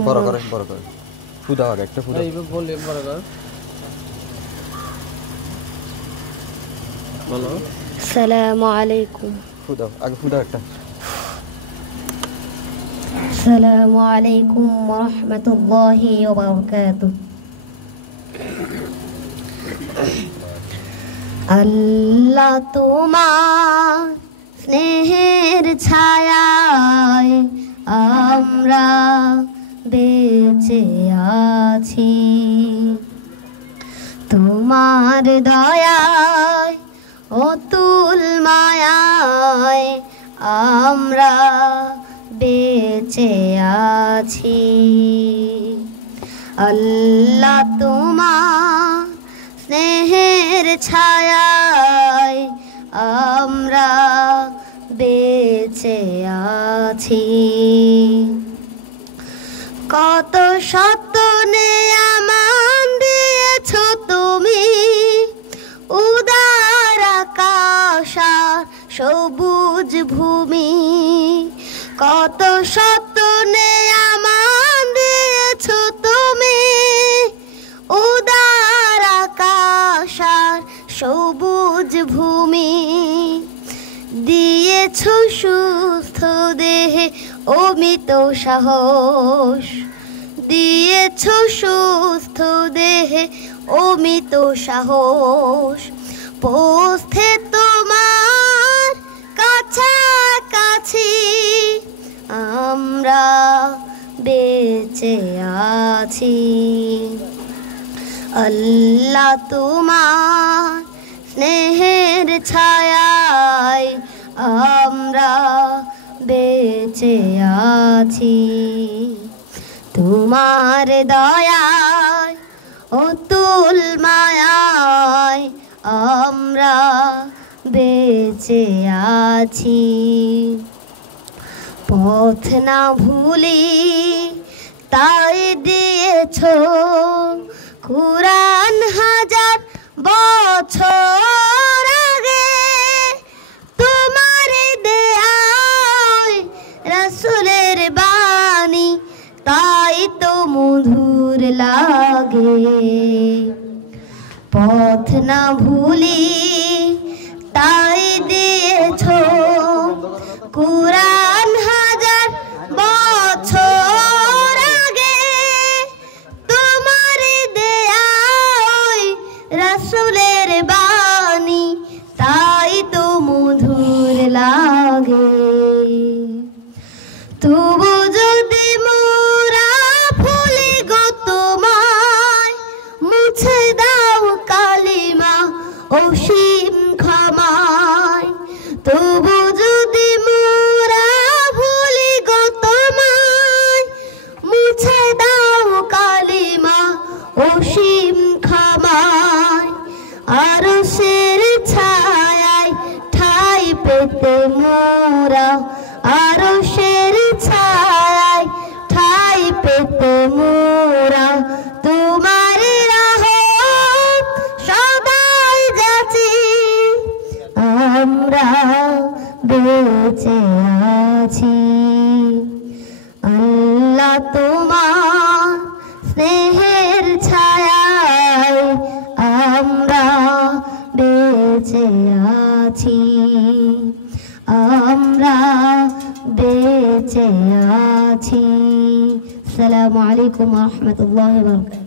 বড় করে ফুদা আগে একটা ফুদা এইভাবে বললে বড় কর বলো আসসালামু আলাইকুম ফুদা আগে ফুদা একটা আসসালামু আলাইকুম ওয়া রাহমাতুল্লাহি ওয়া বারাকাতুহু আল্লাহ তোমার স্নেহের ছায়ায় আমরা বেঁচে আছি তোমার দয়ায় অতুল মায়ায় আমরা বেঁচে আছি আল্লাহ তোমার স্নেহের ছায়ায় আমরা বেঁচে আছি কত সত্তনে আমান দিয়েছ তুমি উদার আকাশ আর সবুজ ভূমি কত সত্তনে আমান দিয়েছ তুমি উদার আকাশ আর সবুজ ভূমি দিয়েছ সুস্থ দেহে অমিত সাহস দিয়েছ সুস্থ দেহে অমিত সাহস পৌঁছে তোমার কাছাকাছি আমরা বেঁচে আছি আল্লাহ তোমার স্নেহের ছায়ায় আমরা বেঁচে আছি তোমার দয়ায় অতুল মায়ায় আমরা বেঁচে আছি পথ না ভুলি তাই দিয়েছ কুরআন হাজার বছর আগে তোমার দেয়ায় রাসূলের বাণী তাই তো মধুর লাগে পথ না ভুলি তাই দিয়েছ কুরআন হাজার বছর আগে তোমার দেয়ায় রাসূলের বাণী তাই তো মধুর লাগে তবু যদি মোরা ভুলি গো তোমায় মুছে দাও কালিমা অসীম ক্ষমায় তবু যদি মোরা ভুলি গো তোমায় মুছে দাও কালিমা অসীম ক্ষমায় আরশের ছায়ায় ঠাঁই পেতে মোরা আরশের ছায়ায় ঠাঁই পেতে মোরা তোমার রহমত সদাই যাচি আমরা বেঁচে আছি আল্লাহ তোমার স্নেহের ছায়ায় আমরা বেঁচে আছি আমরা বেঁচে আছি আসসালামু আলাইকুম ওয়া রাহমাতুল্লাহি ওয়া বারাকাতুহু